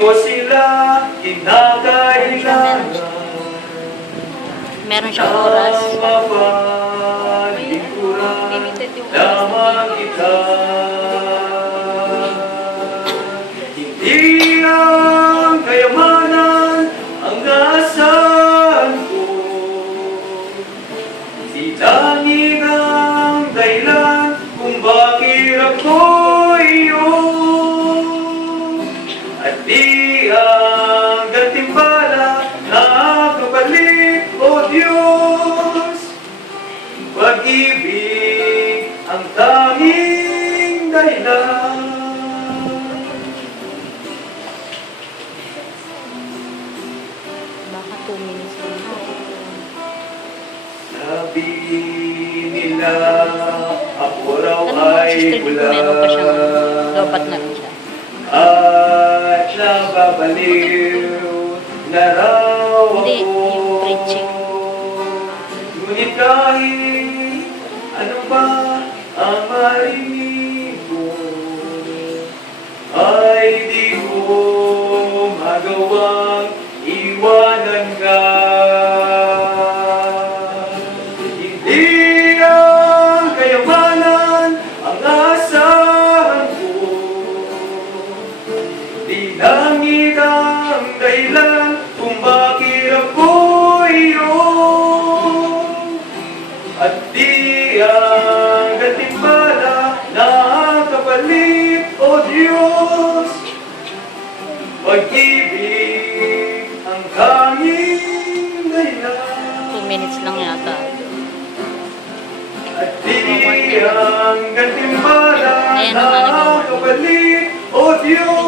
ko sila kinakailangan. Meron siyang oras. Mapalikuran lamang kita. Hindi ang kayamanan ang naasahan ko, di langit ang dahilan kung bakit ako'y iyong, at di ang gantimpala na kapalit, O Diyos. Pag-ibig ang tanging dahilan. Baka 2 minutes lang. Sabi nila ako raw Ano mo ay si bula, meron pa siyang lobat na rin siya. at nababaliw na raw Hindi, ako. yung preaching. Ngunit kahit ano ba ang marinig ko, ay di ko magawang iwanan ka. Hindi ang kayamanan ang asahan ko, di langit ang dahilan kung bakit ako'y iyong, at di ang gantimpala na kapalit, O Diyos. Pag-ibig ang tanging dahilan, 2 minutes lang yata. at di ang gantimpala Ayan na ang ano. kapalit, O Diyos.